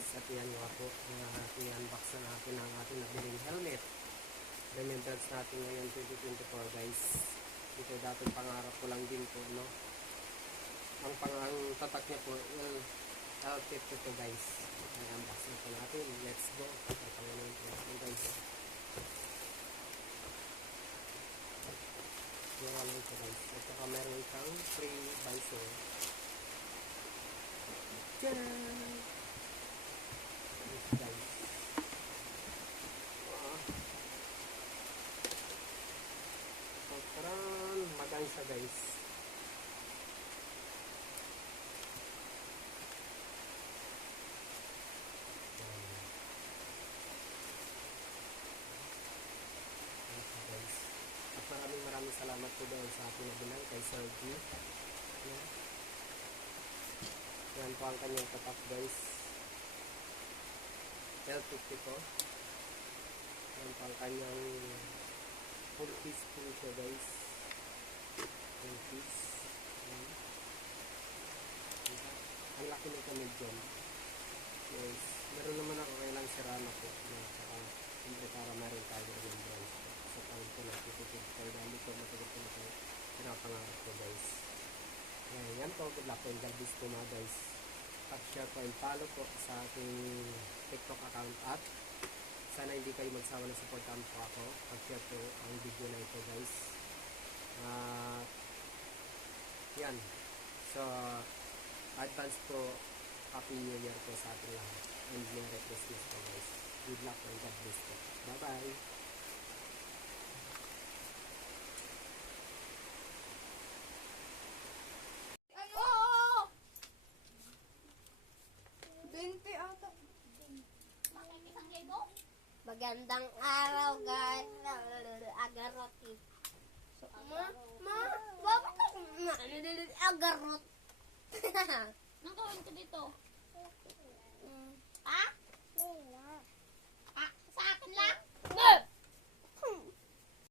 guys, at yan nga po, i-unbox na natin ang ating nabiling helmet. Remembrance natin ngayon 2024 guys. Ito dating pangarap ko lang din po, no? Ang tatak niya po, L52 guys. I-unbox na po natin. Let's go. Pangalan po natin guys. Yung ano ito guys. At saka meron kang free visor. Tcharam! Guys. Taran! Magaan siya guys. At maraming salamat po doon sa ating nabilang kay Sir G. Yan po ang kanyang tatak guys. L50 po. Yan po ang kanyang full piece po siya guys. Full piece. Ang laki ng kamay dyan. Yes. Meron naman ako kailang sirana po. Siyempre para meron tayo ng branch. Sa taon po na tutupid tayo. Dali ko matagot po na tayo. Pinapangarap ko guys. Yan po. Good luck po. God bless po mga guys. Pag-share po and follow po sa ating TikTok account at sana hindi kayo magsawa na supportahan po ako. Pag-share po ang video na ito guys. Yan. So, advance po Happy New Year po sa ating lahat. And Merry Christmas po guys. Good luck and God bless po. Bye-bye. Magandang araw guys. Agarot. So, bakit ako agarot? Nang gawin ko dito?